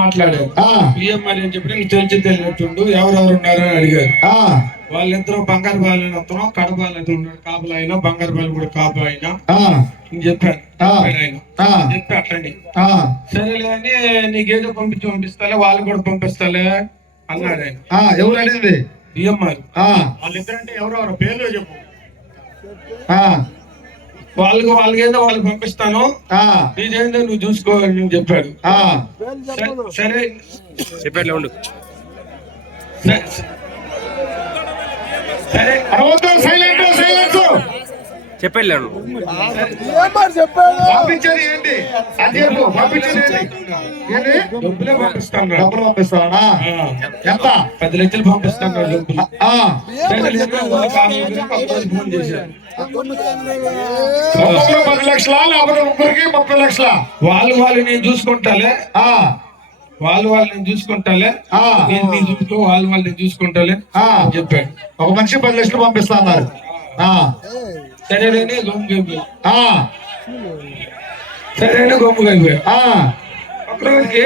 మాట్లాడారు. బియ్యం మరి అని చెప్పి తెలిసి తెలియట్టుండు ఎవరెవరు ఉన్నారు అని అడిగారు. వాళ్ళిద్దరూ బంగారు బాలు వస్తున్నాం, కడబాలు ఉన్నాడు కాపులు అయినా, బంగారు బాలు కూడా కాపు అయినా చెప్పాను ఆయన చెప్పి అట్లని. సరేలే అని నీకేదో పంపిస్తాలే, వాళ్ళు కూడా పంపిస్తాలే అన్నాడు ఆయన. ఎవరు అడిగింది? బియ్యం మరి. వాళ్ళిద్దరంటే ఎవరెవరు పేర్లు చెప్పు. వాళ్ళకి ఏదో వాళ్ళకి పంపిస్తాను, నీదేందో నువ్వు చూసుకో అని చెప్పాడు. సరే చెప్పాడు. సరే చెప్పాడు. పంపించేది ఏంటి? డబ్బులే పంపిస్తాను. డబ్బులు పంపిస్తావా? ఎంత? 10 లక్షలు పంపిస్తాను డబ్బులు. ఫోన్ చేశాను. 10 లక్షలా లేకపోతే ముగ్గురికి 30 లక్షలా? వాళ్ళు నేను చూసుకుంటాలే, వాళ్ళు నేను చూసుకుంటాలే, నేను చూసుకో, వాళ్ళు నేను చూసుకుంటాలే చెప్పాడు. ఒక మనిషి 10 లక్షలు పంపిస్తా అన్నారు. సరేనే గమ్ము సరేనే గమ్ము అయిపోయా. ఒకరోజుకి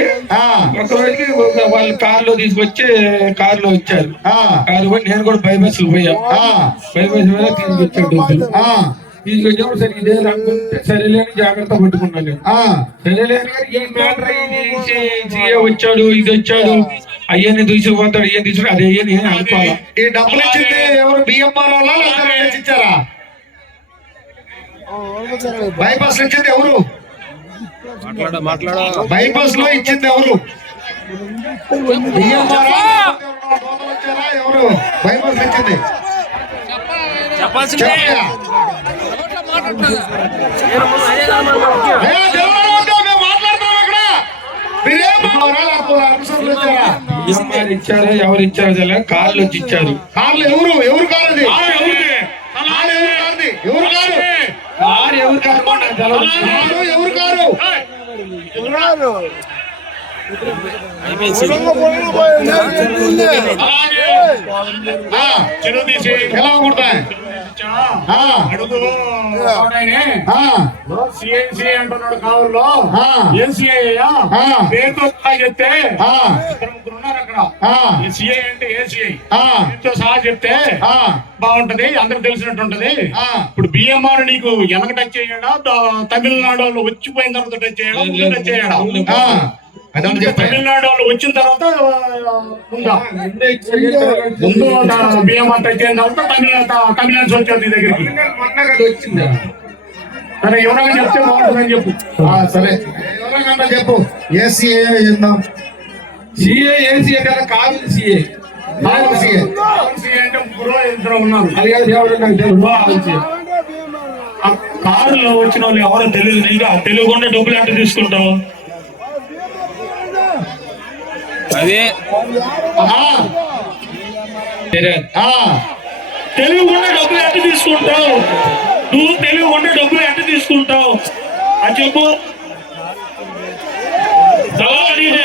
వాళ్ళు కారులో తీసుకొచ్చి కారులో వచ్చారు. కారు పోయి నేను కూడా బైబస్ పోయా. బైబస్ మీద తీసుకొచ్చాడు డబ్బులు. తీసుకొచ్చాము. సరే ఇదే అనుకుంటే సరేలేని జాగ్రత్త పట్టుకున్నాను. సరేలేని వచ్చాడు, ఇది వచ్చాడు, అయ్యని తీసుకుపోతాడు, అయ్యని తీసుకు అది అయ్యని అనుకోవాలి. ఈ డబ్బులు ఇచ్చింది ఎవరు? బియ్యం ఇచ్చారా? బైపాస్ ఇచ్చింది ఎవరు? బైపాస్ లో ఇచ్చింది ఎవరు? బియ్యం ఎవరు బైపాస్ ఇచ్చింది? ఇచ్చారు, ఎవరు ఇచ్చారు తెలియదు. కార్లు వచ్చి ఇచ్చారు. కార్లు ఎవరు? ఎవరు కారు? ఎవరు కారు? ఎవరు కారు? ఎవరు కారు? ఎలా కొడతాయి అడుగు సిఐసి అంటున్నాడు కావుల్లో. ఏం సిఐ అయ్యా? పేరుతో చెప్తే ముగ్గురు ఉన్నారు అక్కడ. సిఐ అంటే ఏ సిఐ పేరుతో సహా చెప్తే బాగుంటది, అందరికి తెలిసినట్టు ఉంటది. ఇప్పుడు బిఎంఆర్ నీకు వెనక టచ్ చేయడా, తమిళనాడు వాళ్ళు వచ్చిపోయిన తర్వాత టచ్ చేయడా, ముందు టచ్ చేయడా? తమిళనాడు వాళ్ళు వచ్చిన తర్వాత ముందు బిఎంఆర్ టచ్ అయిన తర్వాత తమిళనాడు వచ్చేది దగ్గరికి. సరే ఎవరైనా చెప్తే బాగుంటుందని చెప్పు. సరే ఎవరైనా చెప్పు. ఏసీఏ సిఏ ఏసీఏ కదా కాదు సిఏ. అంటే ముగ్గురు ఇద్దరు ఉన్నారు. అది కాదు ఎవరు నాకు తెలుసు. కారులో వచ్చిన వాళ్ళు ఎవరో తెలియదు. ఇంకా తెలియకుండా డబ్బులు ఎంత తీసుకుంటావు? అదే తెలియకుండా డబ్బులు ఎంత తీసుకుంటావు? నువ్వు తెలియకుండా డబ్బులు ఎంత తీసుకుంటావు అని చెప్పు.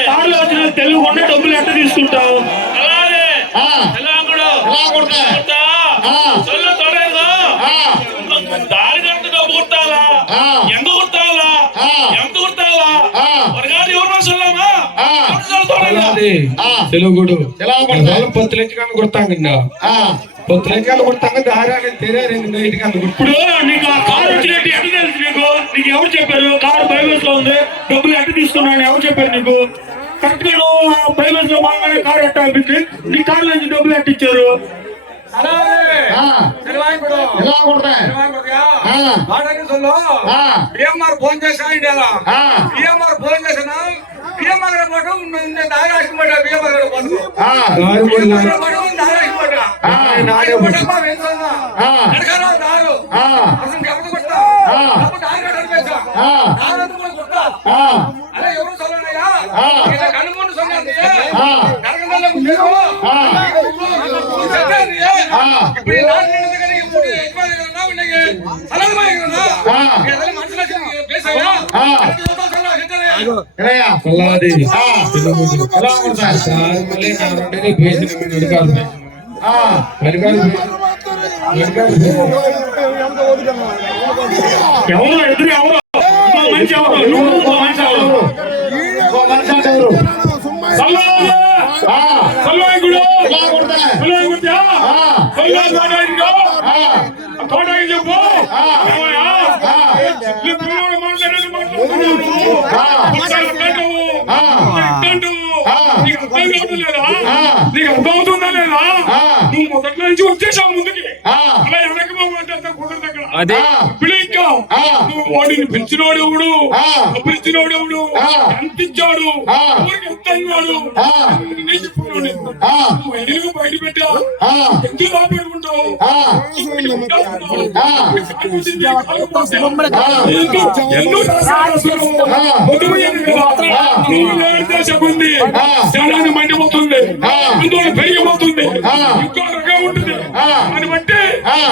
కారులో వచ్చిన తెలియకుండా డబ్బులు ఎంత తీసుకుంటావు? దారి డబ్బు కుట్టాలా? ఎంత కుట్టాలా? ఎంత కుట్టాలా? ఎవరు సొల్లమా? తెలుగుడు 10 లక్షలు కొడతాంగా, 10 లక్షలు కొడతాంగా దారాన్ని తెలియదు. ఇప్పుడు నీకు ఆ కారు వచ్చినట్టు ఎట్లా తెలుసు? నీకు ఎవరు చెప్పారు? కారు బైబస్ లో ఉంది, డబ్బులు ఎట్ట తీసుకున్నాను ఎవరు చెప్పారు నీకు? కరెక్ట్ గా బైబస్ లో బాగానే కారు ఎట్ట అనిపింది, నీ కారు నుంచి డబ్బులు ఎట్ట ఇచ్చారు? బిఎంఆర్ ఫోన్ చేశాను, బిఎంఆర్ ఫోన్ చేశాను. బిఎంఆర్ ఎవరు ఎదురు ఎవరు మనిషి ఎవరు? సల్వాయిగుడు తోటకి చెప్పు నీకు అర్థమవుతుందా లేదా? నువ్వు మొదట్లో నుంచి వచ్చేసావు ముందుకి, అలా వెనక అంటే కుదరదు అక్కడ. ఇప్పుడు ఇంకా నువ్వు వాడిని పెంచినోడు ఎవడు, పిలిచినోడు ఎవడు, ఎంత ఇచ్చాడు, ఊరికి ఎంత అన్నాడు, అన్నీ చెప్పుకున్నాడు. నువ్వు ఎదురు బయట పెట్టావు, ఎందుకు రాబెట్టుకుంటావు? ఉంది జనాన్ని మండిపోతుంది, అందులో పెరిగిపోతుంది, ఇంకో రకం ఉంటుంది. అని బట్టి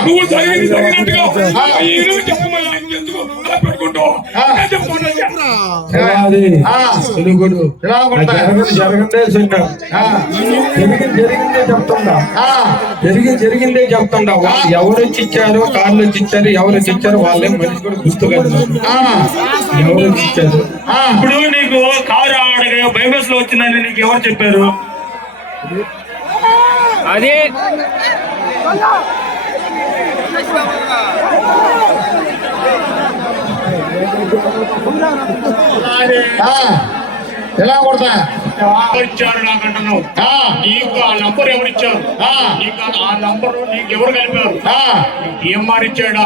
నువ్వు జరిగినట్టుగా చెప్పమని ఎందుకు పెట్టుకుంటావు? జరిగిందే చెప్తుండా. ఎవరు వచ్చి ఇచ్చారు, కార్లు వచ్చి ఇచ్చారు, ఎవరు వచ్చి ఇచ్చారు, వాళ్ళే మనిషి కూడా గుర్తుకాదు. ఎవరు వచ్చి ఇచ్చారు? ఇప్పుడు నీకు కారు బైబస్ లో వచ్చిందని నీకు ఎవరు చెప్పారు? అదే ఎలా కొడతా ఇచ్చారు నాకంటున్నావు. నీకు ఆ నంబర్ ఎవరు ఇచ్చారు? నీకు ఆ నంబర్ నీకు ఎవరు కలిపారు? పిఎంఆర్ ఇచ్చాడా,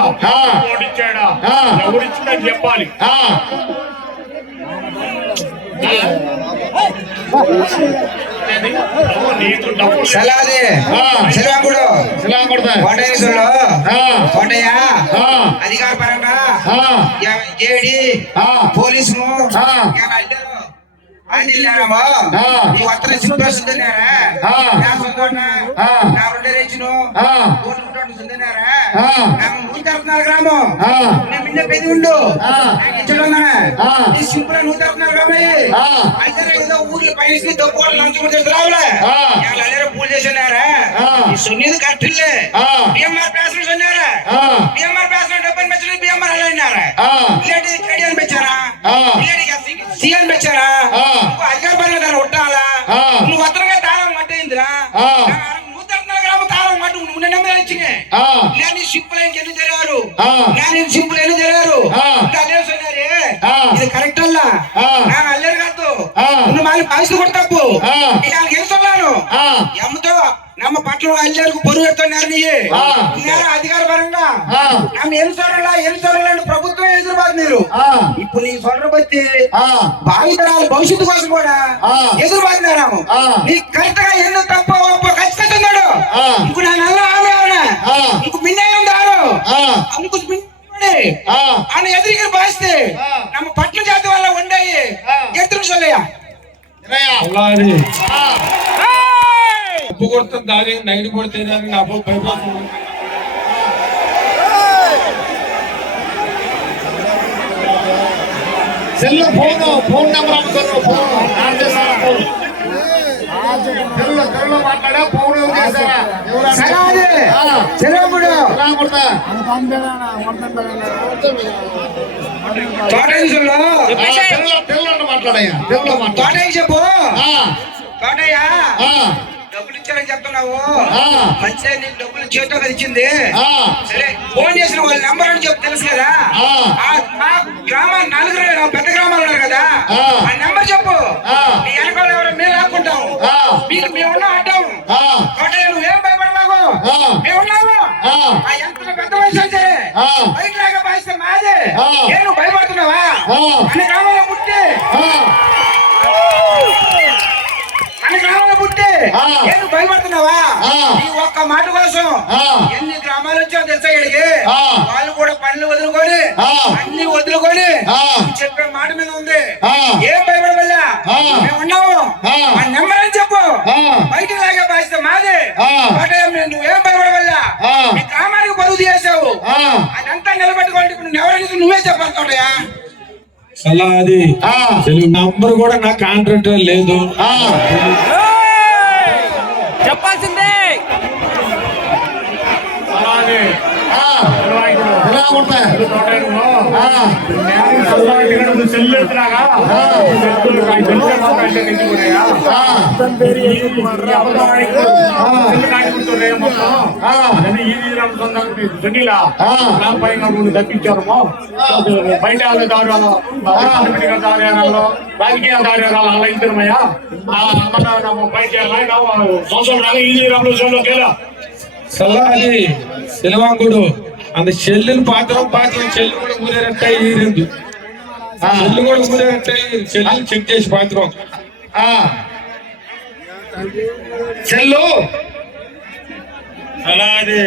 ఇచ్చాడా, ఎవరు ఇచ్చినా చెప్పాలి. నీకు డబ్బులు అధికార పరంగా జేడి పోలీసులు గ్రామం పెద్ద ఉండు సింపుల్ నువ్వు తరుతున్నారు కాబట్టి అయితే ఊర్లో పైన పూజ చేసినారా? సున్నీది కట్టిల్లే బిఎంఆర్ ప్యాసెంట్ சொன்னாరా? బిఎంఆర్ ప్యాసెంట్ డబ్బులు మెచ్చిన బిఎంఆర్ అన్నారా? ఇలాంటి కడియాన్ని పెంచారా? ఇలాంటి సీఎం పెంచారా? అధికార పనులు ఉంటాలా? నువ్వు అతనిగా తాళం కట్టేందిరా? గ్రామ తాళం కట్టు ఉన్న నెంబర్ ఇచ్చినే నేను సింపుల్ ఎన్ని తెలియారు, నేను సింపుల్ ఎన్ని తెలియారు. అదే సొన్నారే ఇది కరెక్ట్ అల్లా, నేను అల్లేరు కాదు. నువ్వు మళ్ళీ పైసలు కూడా తప్పు. నేను ఏం సొన్నాను ఎమ్మతో ನಮ್ಮ ಪಟ್ಟಣ ಎಲ್ಲರಿಗೂ ಬರುವತ್ತన్నారు అధికార పరంగా ఎన్నిసార్లు ప్రభుత్వం ఎదురుబాటు మీరు ఇప్పుడు నీ సొంత బట్టి భావితరాల భవిష్యత్తు కోసం కూడా ఎదురుబాటున్నారాము. నీ కరెక్ట్ గా ఎన్నో తప్ప ఖచ్చితంగా ఇంకో నా నల్ల ఆమె ఇంకో మిన్నేయం దారు ఇంకో ఆయన ఎదురుగా భావిస్తే నమ్మ పట్టణ జాతి వల్ల ఉండాయి ఎదురు సొల్లయ్యా ఉప్పు కొడుతుంది దాని నైట్ కొడితే నా భయపడుతుంది. సెల్ ఫోన్ నెంబర్ అనుకున్నావు. తెలుగులో మాట్లాడా ఫోన్ చేశారా? మాట్లాడయ్యా చెప్పు తోటయ్యా డబ్బులు ఇచ్చారని చెప్తున్నావు. మంచిగా నీకు డబ్బులు చేతితో ఇచ్చింది సరే. ఫోన్ చేసిన వాళ్ళ నెంబర్ అని చెప్పి తెలుసు కదా. మా గ్రామాలు నలుగురు పెద్ద గ్రామాలు ఉన్నారు కదా, ఆ నెంబర్ చెప్పు. మీ వెనకాల ఎవరో మేము లాక్కుంటాం, మీకు మేమున్నాం అంటాం. తోటయ్య నువ్వేం భయపడమాకు, మేమున్నాము. ఎంత పెద్ద వయసు సరే బయట లాగా భావిస్తే మాదే. నేను భయపడుతున్నావా? అన్ని గ్రామాల్లో పుట్టి నేను భయపడుతున్నావా? ఈ ఒక్క మాట కోసం ఎన్ని గ్రామాలు వచ్చావు తెలుసా? ఇక్కడికి వాళ్ళు కూడా పనులు వదులుకొని అన్ని వదులుకొని చెప్పే మాట మీద ఉంది. ఏం భయపడవల్లా, మేము ఉన్నాము. ఆ నెంబర్ అని చెప్పు. బయటకు లాగా భావిస్తే మాదే. నువ్వేం భయపడవల్లా, మీ గ్రామానికి బరువు చేసావు. అదంతా నిలబెట్టుకోండి. ఇప్పుడు ఎవరైనా నువ్వే చెప్పాలి తోటయ్యా. అలా అది నంబర్ కూడా నా కాంట్రాక్ట్ లేదు. చెప్పాల్సిందే సెల్ దాంట్లో నుంచి కూడా తప్పించారు బయట దారుణాలు రాజకీయ దారుణాలు అలా ఇద్దరమయ్యా బయట సంవత్సరం ఈజీ రాములు అది సిలవాంగుడు அந்த செல்லுன்னு పాత్రం చెల్లు కూడా ఊరేరట్టాయి ఈరింది చెల్లు కూడా ఊరేరట్టాయి చెల్లు చెక్ చేసి పాత్రం చెల్లు అలా అది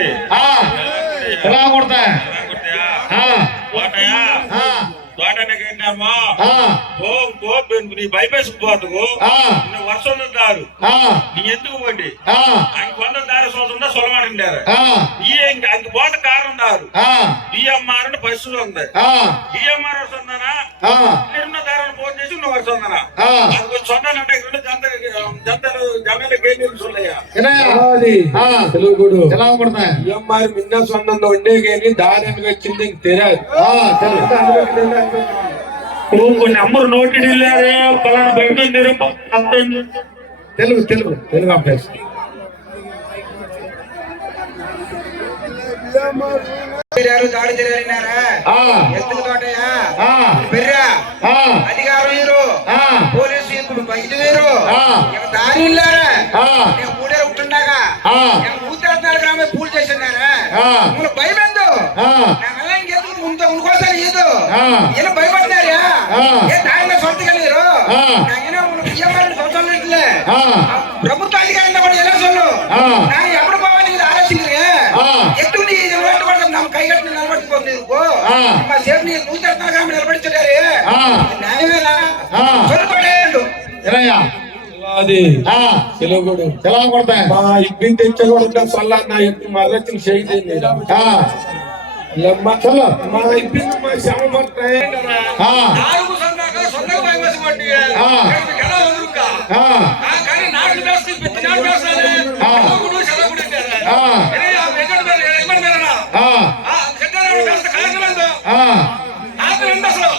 ఎలా కొడతా తోటనకేంటమ్మా నీ బైపాస్ పోతుకు వర్షం దారు నీ ఎందుకు పోండి అంక వంద దారి సోదరుందా సొలమాడిండారు అంక పోత కారణం దారు డిఎంఆర్ అని పరిస్థితి ఉంది డిఎంఆర్ వస్తుందనా నిన్న దారిని ఫోన్ చేసి నువ్వు వస్తుందనా అది సొంతానంటే జనాలకి ఏం తెలుసున్నాయా తెలుగుడు ఎలా కొడతా అమ్మాయి మిన్న సొంతంలో ఉండే కానీ దారి ఎందుకు వచ్చింది తెలియదు కొన్ని అమ్మరు నోటి పలానా బయట తెలుగు తెలుగు తెలుగు అభ్యాసం దాడి జరిగినారా ఎందుకు తోటయ్యా పెర్రా అధికారం వీరు పోలీసు ఇది వీరు దారి ఇల్లారా నేను మూడే ఉంటుండగా కూతురు గ్రామే పూలు చేసినారా భయమెందు ఇంకెందుకు ముందు ఇంకోసారి ఏదో ఈయన భయపడినారా ఏ దారిలో సొంతగా లేరు సంవత్సరాలే ప్రభుత్వ అధికారంలో కూడా ఎలా సొల్లు ఎప్పుడు పోవాలి ఇది ఆలోచించే ఎత్తు నమ్మ కైగట్టు నిలబడుకోండి మా సేపు నీ కూతురు గ్రామం నిలబడించారే న్యాయమేలా చొరపడేయండు అది తెలుగుడు ఎలా కొడతా మా ఇబ్బి తెచ్చకూడదు సొల్లా నా ఇబ్బి మరొచ్చిన చేయలేదు మా ఇబ్బి మా శ్రమ పడతాయి అసలు